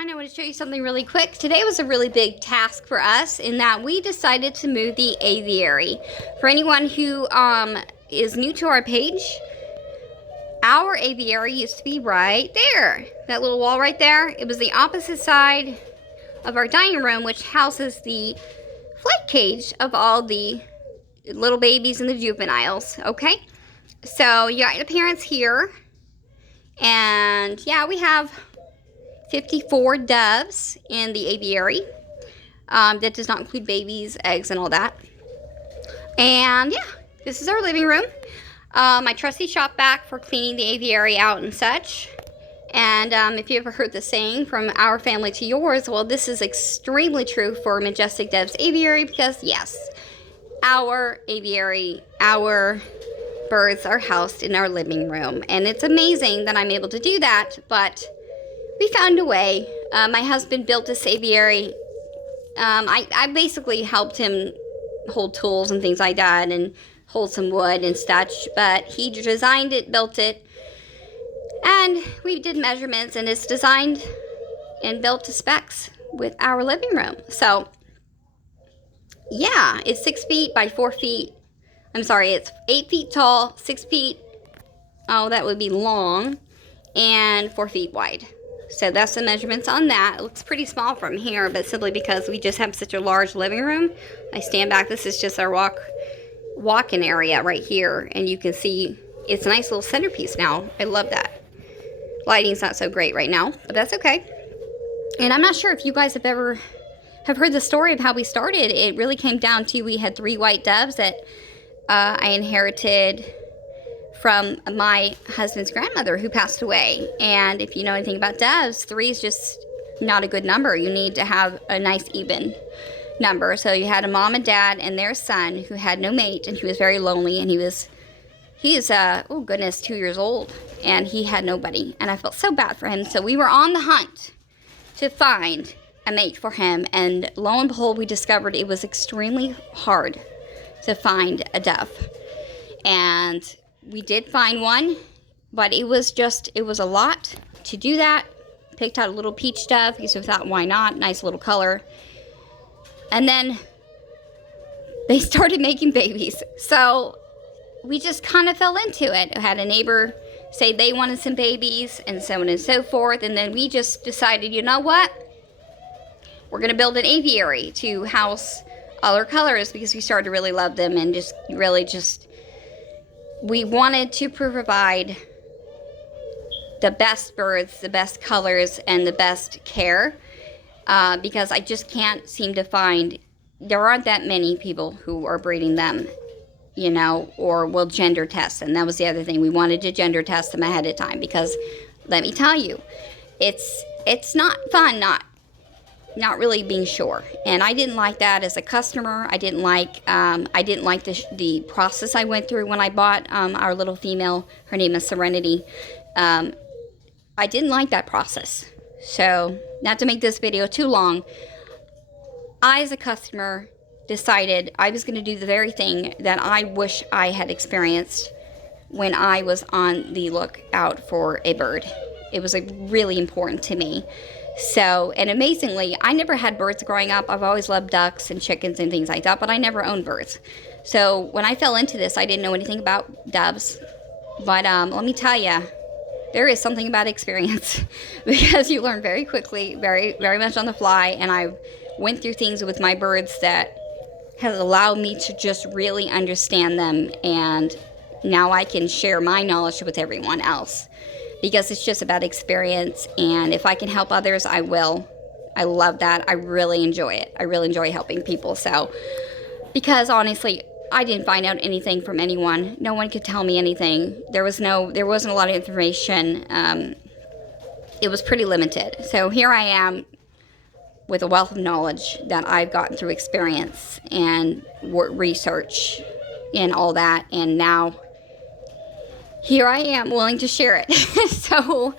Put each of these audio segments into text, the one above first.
everyone. I want to show you something really quick. Today was a really big task for us in that we decided to move the aviary. For anyone who is new to our page, our aviary used to be right there. That little wall right there. It was the opposite side of our dining room, which houses the flight cage of all the little babies and the juveniles. Okay? So you got your parents here. And yeah, we have 54 doves in the aviary. That does not include babies, eggs, and all that. And yeah, this is our living room. My trusty shop vac for cleaning the aviary out and such. And if you ever heard the saying, from our family to yours, well, this is extremely true for Majestic Dove's aviary because, yes, our aviary, our birds are housed in our living room. And it's amazing that I'm able to do that, but we found a way. My husband built this aviary. I basically helped him hold tools and things like that and hold some wood and such, but he designed it, built it, and we did measurements, and it's designed and built to specs with our living room. So yeah, it's 6 feet by 4 feet. I'm sorry, it's 8 feet tall, 6 feet, oh, that would be long, and 4 feet wide. So that's the measurements on that. It looks pretty small from here, but simply because we just have such a large living room. I stand back. This is just our walk-in area right here, and you can see it's a nice little centerpiece now. I love that. Lighting's not so great right now, but that's okay. And I'm not sure if you guys have heard the story of how we started. It really came down to we had 3 white doves that I inherited from my husband's grandmother who passed away. And if you know anything about doves, 3 is just not a good number. You need to have a nice even number. So you had a mom and dad and their son who had no mate, and he was very lonely, and he is 2 years old, and he had nobody, and I felt so bad for him. So we were on the hunt to find a mate for him, and lo and behold, we discovered it was extremely hard to find a dove. And we did find one, but it was a lot to do that. Picked out a little peach dove because we thought, why not? Nice little color. And then they started making babies. So we just kind of fell into it. I had a neighbor say they wanted some babies and so on and so forth. And then we just decided, you know what? We're going to build an aviary to house all our colors because we started to really love them and we wanted to provide the best birds, the best colors, and the best care because I just can't seem to find, there aren't that many people who are breeding them, you know, or will gender test. And that was the other thing. We wanted to gender test them ahead of time because, let me tell you, it's not fun not really being sure. And I didn't like that as a customer. I didn't like the process I went through when I bought our little female. Her name is Serenity. I didn't like that process. So, not to make this video too long, I as a customer decided I was going to do the very thing that I wish I had experienced when I was on the lookout for a bird. It was really important to me. So, and amazingly, I never had birds growing up. I've always loved ducks and chickens and things like that, but I never owned birds. So when I fell into this, I didn't know anything about doves. But let me tell you, there is something about experience because you learn very quickly, very, very much on the fly. And I went through things with my birds that has allowed me to just really understand them. And now I can share my knowledge with everyone else. Because it's just about experience, and if I can help others, I will. I love that. I really enjoy it. I really enjoy helping people. So, because honestly, I didn't find out anything from anyone. No one could tell me anything. There wasn't a lot of information. It was pretty limited. So here I am with a wealth of knowledge that I've gotten through experience and research and all that, and now here I am willing to share it. So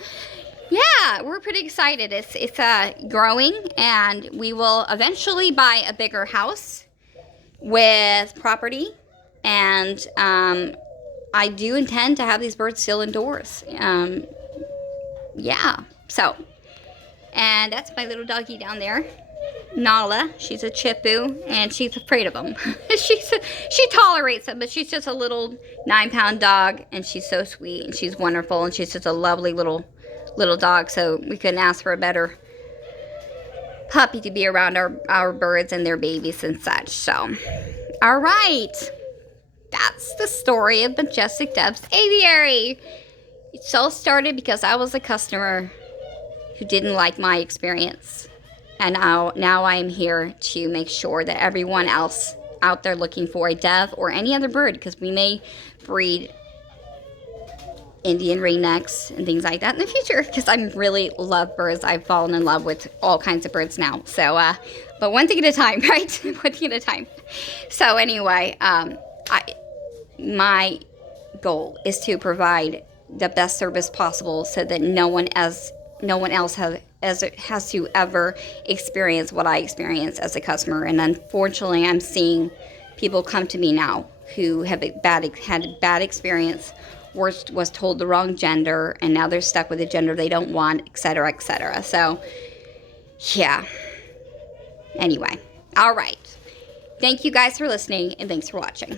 yeah, we're pretty excited. It's growing, and we will eventually buy a bigger house with property, and I do intend to have these birds still indoors. Yeah, so And that's my little doggy down there, Nala. She's a Chippoo, and she's afraid of them. She tolerates them, but she's just a little 9-pound dog, and she's so sweet, and she's wonderful, and she's just a lovely little dog. So we couldn't ask for a better puppy to be around our birds and their babies and such. So, all right, that's the story of Majestic Dove's Aviary. It all started because I was a customer who didn't like my experience. And now I'm here to make sure that everyone else out there looking for a dove or any other bird, because we may breed Indian ringnecks and things like that in the future, because I really love birds. I've fallen in love with all kinds of birds now. So, but one thing at a time, right? One thing at a time. So anyway, my goal is to provide the best service possible so that no one else has to ever experience what I experienced as a customer. And unfortunately, I'm seeing people come to me now who have had a bad experience, was told the wrong gender, and now they're stuck with a gender they don't want, etc., etc. So, yeah. Anyway, all right. Thank you guys for listening, and thanks for watching.